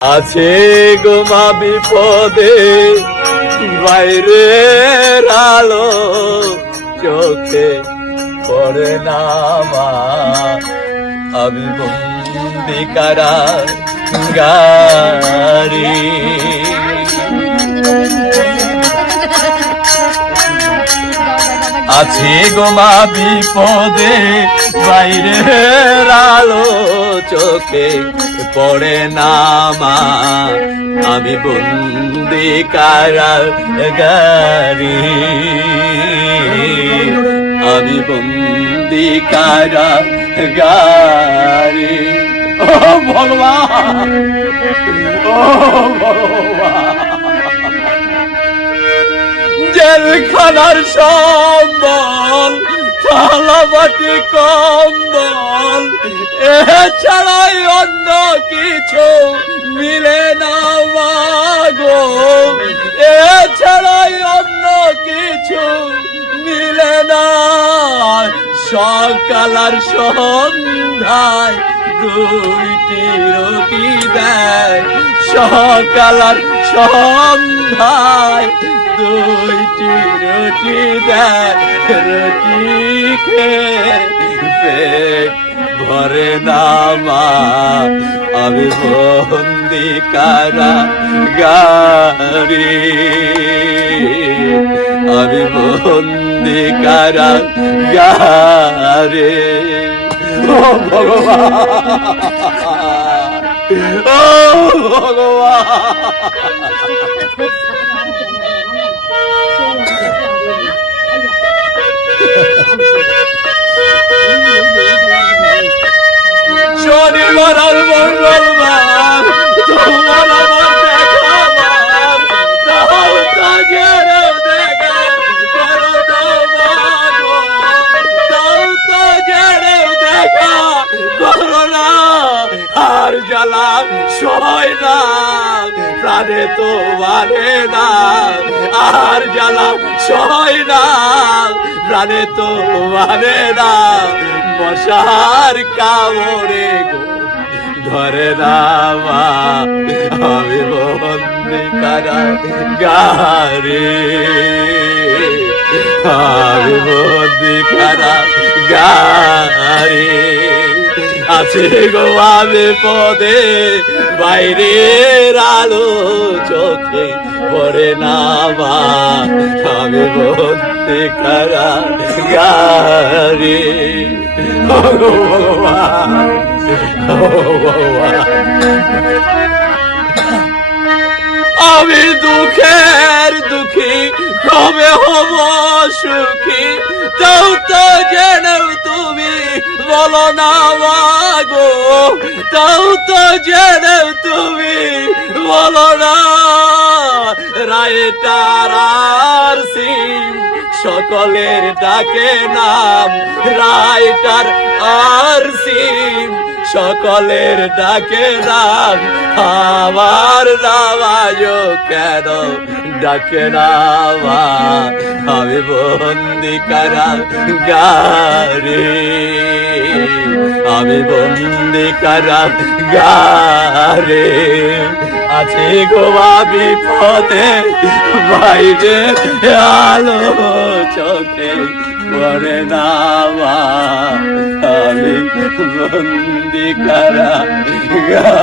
আছে গো মা বিপদে বাইরের আলো চোখে পড়ে না মা, আমি বন্দি কারাগারে। আছে গো মা বিপদে বাইরের আলো চোখে পড়ে না মা, আমি বন্দি কারাগারে, আমি বন্দি কারাগারে। ও ভগবান, ও ভগবান, জেলখানার সম্বল থালাবাটি কম্বল এছাড়াই অন্য কিছু মিলে না মাগো, এছাড়াই অন্য কিছু মিলে না। সকাল আর সন্ধ্যায় দুইটি রুটি দেয়, সকাল আর সন্ধ্যায় দুইটি রুটি দেয়, রুটি খেয়ে পেট ভরে না মা, আমি বন্দি কারাগারে, আমি বন্দি কারাগারে। ও ভগবান, ও ভগবান, শনিবার আর মঙ্গলবার তোমার আমার দেখাবার, তাও তাজের দেখা করো না মাগো, তাও তাজের দেখা করো না। আর জ্বালা সয় না প্রাণে তো মানে না, আর জ্বালা সয় না প্রাণে তো মানে না। মশার কামড়ে গো ধরে না মা, আমি বন্দি কারাগারে, আমি বন্দি কারাগারে। আছে গো আমি পদে বাইরের আলো চোখে পড়ে না মা, আমি বন্দি কারাগারে। ভগবান, ভগবান, আমি দুঃখের দুঃখী কবে হব সুখী, তাও তো জেনেও তুমি বলো না মাগো, তাও তো জেনেও তুমি বলো না। রাইটার আর সিম সকলের ডাকে নাম, রাইটার আর সিম সকলের ডাকে নাম, আমার নামাজ কেন ডাকে না মা, আমি বন্দি কারাগারে, আমি বন্দি কারাগারে। আছে গো বিপদে বাইরে আলো চোখে পড়ে না মা, আমি বন্দি কারাগারে।